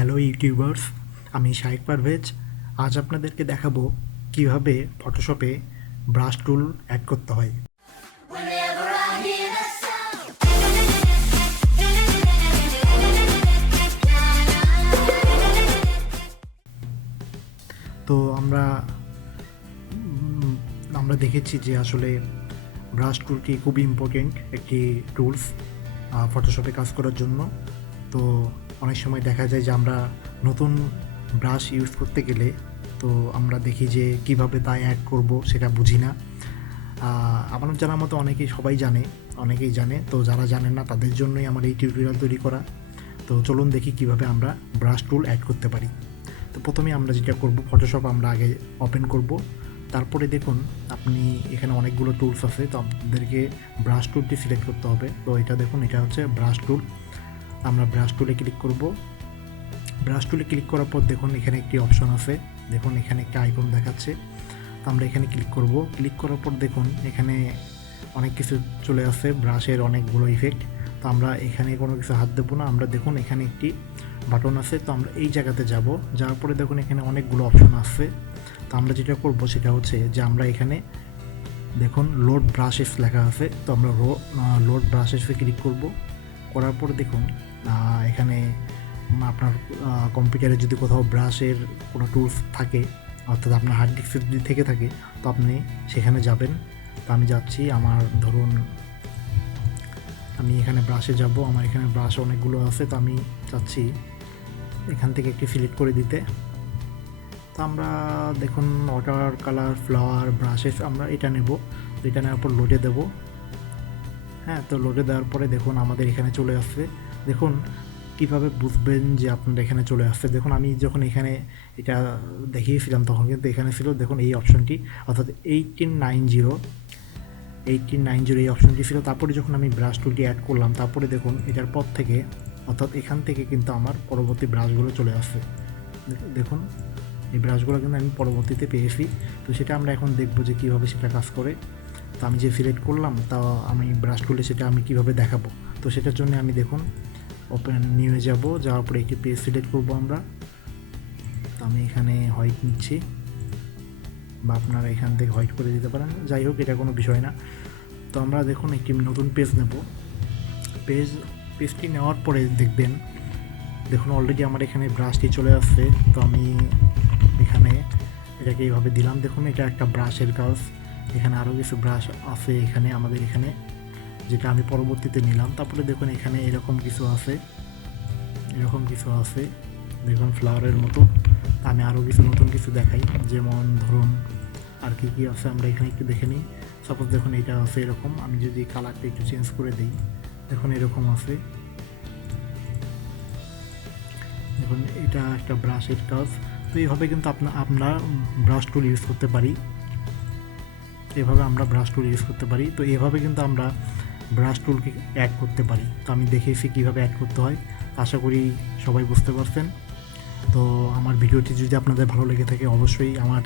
Hello YouTubers আমি শাইক পারভেজ। আজ আপনাদেরকে দেখাবো কীভাবে ফটোশপে ব্রাশ টুল অ্যাড করতে হয়. তো আমরা আমরা দেখেছি যে আসলে ব্রাশ টুলটি খুবই ইম্পর্টেন্ট একটি টুলস ফটোশপে কাজ করার জন্য। তো অনেক সময় দেখা যায় যে আমরা নতুন ব্রাশ ইউজ করতে গেলে তো আমরা দেখি যে কীভাবে তা অ্যাড করব সেটা বুঝি না। আমার জানার মতো অনেকেই সবাই জানে, অনেকেই জানে। তো যারা জানেন না, তাদের জন্যই আমার এই টিউটোরিয়াল তৈরি করা। তো চলুন দেখি কীভাবে আমরা ব্রাশ টুল অ্যাড করতে পারি। তো প্রথমে আমরা যেটা করব ফটোশপ আমরা আগে ওপেন করব। তারপরে দেখুন, আপনি এখানে অনেকগুলো টুলস আছে। তো আপনাদেরকে ব্রাশ টুলটি সিলেক্ট করতে হবে। তো এটা দেখুন, এটা হচ্ছে ব্রাশ টুল আমরা ব্রাশ টুলে ক্লিক করব। ব্রাশ টুলে ক্লিক করার পর দেখুন এখানে একটি অপশন আছে। দেখুন এখানে একটা আইকন দেখাচ্ছে। তো আমরা এখানে ক্লিক করব। ক্লিক করার পর দেখুন এখানে অনেক কিছু চলে আসে ব্রাশের অনেকগুলো ইফেক্ট তো আমরা এখানে কোনো কিছু হাত দেবো না। আমরা দেখুন এখানে একটি বাটন আছে। তো আমরা এই জায়গাতে যাব। যাওয়ার পরে দেখুন এখানে অনেকগুলো অপশন আছে তো আমরা যেটা করব সেটা হচ্ছে যে আমরা এখানে দেখুন লোড ব্রাশেস লেখা আছে। তো আমরা লোড ব্রাশেসে ক্লিক করব। করার পর দেখুন এখানে আপনার কম্পিউটারে যদি কোথাও ব্রাশের কোনো টুলস থাকে, অর্থাৎ আপনার হার্ড ডিস্কে যদি থেকে থাকে, তো আপনি সেখানে যাবেন। তো আমি যাচ্ছি, আমার ধরুন, আমি এখানে ব্রাশে যাব, আমার এখানে ব্রাশ অনেকগুলো আছে, তো আমি চাচ্ছি এখান থেকে একটি সিলেক্ট করে দিতে। তো আমরা দেখুন ওয়াটার কালার ফ্লাওয়ার ব্রাশেস আমরা এটা নেব, এটা নেওয়ার পর লোডে দেবো। হ্যাঁ তো লোডে দেওয়ার পরে দেখুন, আমাদের এখানে চলে আসছে। দেখুন কীভাবে বুঝবেন যে আপনার এখানে চলে আসছে। দেখুন, আমি যখন এখানে এটা দেখিয়েছিলাম তখন কিন্তু এখানে ছিল, দেখুন এই অপশনটি অর্থাৎ eighteen nine zero eighteen nine zero এই অপশনটি ছিল। তারপরে যখন আমি ব্রাশ টুলটি অ্যাড করলাম, তারপরে দেখুন এটার পর থেকে, অর্থাৎ এখান থেকে কিন্তু আমার পরবর্তী ব্রাশগুলো চলে আসছে। দেখুন, এই ব্রাশগুলো কিন্তু আমি পরবর্তীতে পেয়েছি। তো সেটা আমরা এখন দেখব যে কীভাবে সেটা কাজ করে। তো আমি যে সিলেক্ট করলাম, তা আমি ব্রাশ টুলে সেটা আমি কীভাবে দেখাবো? তো সেটার জন্য আমি দেখুন ওপেন নিয়ে যাব, যাওয়ার পরে একটি পেজ সিলেক্ট করব আমরা। তো আমি এখানে হোয়াইট নিচ্ছি। বা আপনারা এখান থেকে হোয়াইট করে দিতে পারেন। যাই হোক, এটা কোনো বিষয় না। তো আমরা দেখুন, একটি নতুন পেজ নেব। পেজ পেজটি নেওয়ার পরে দেখবেন, দেখুন অলরেডি আমার এখানে ব্রাশটি চলে আসছে। তো আমি এখানে এটাকে এইভাবে দিলাম। দেখুন, এটা একটা ব্রাশের কাজ। এখানে আরও কিছু ব্রাশ আছে এখানে, আমাদের এখানে। যেটা আমি পরবর্তীতে নিলাম। তারপরে দেখুন এখানে এরকম কিছু আছে। এরকম কিছু আছে। দেখুন ফ্লাওয়ারের মতো। আমি আরও কিছু নতুন কিছু দেখাই। যেমন ধরুন আর কি কী আছে আমরা এখানে একটু দেখে নিই। সাপোজ দেখুন এটা আছে এরকম। আমি যদি কালারটা একটু চেঞ্জ করে দিই, দেখুন এরকম আছে। দেখুন এটা একটা ব্রাশের কাজ। তো এইভাবে কিন্তু আপনা আমরা ব্রাশ টুল ইউজ করতে পারি। এভাবে আমরা ব্রাশ টুল ইউজ করতে পারি। তো এভাবে কিন্তু আমরা ব্রাশ টুলকে অ্যাড করতে পারি। তো আমি দেখেছি কীভাবে অ্যাড করতে হয়, আশা করি সবাই বুঝতে পারছেন। তো আমার ভিডিওটি যদি আপনাদের ভালো লেগে থাকে, অবশ্যই আমার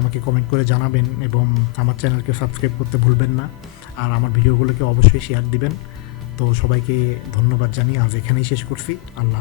আমাকে কমেন্ট করে জানাবেন এবং আমার চ্যানেলকে সাবস্ক্রাইব করতে ভুলবেন না। আর আমার ভিডিওগুলোকে অবশ্যই শেয়ার দিবেন। তো সবাইকে ধন্যবাদ জানিয়ে আজ এখানেই শেষ করছি। আল্লাহ।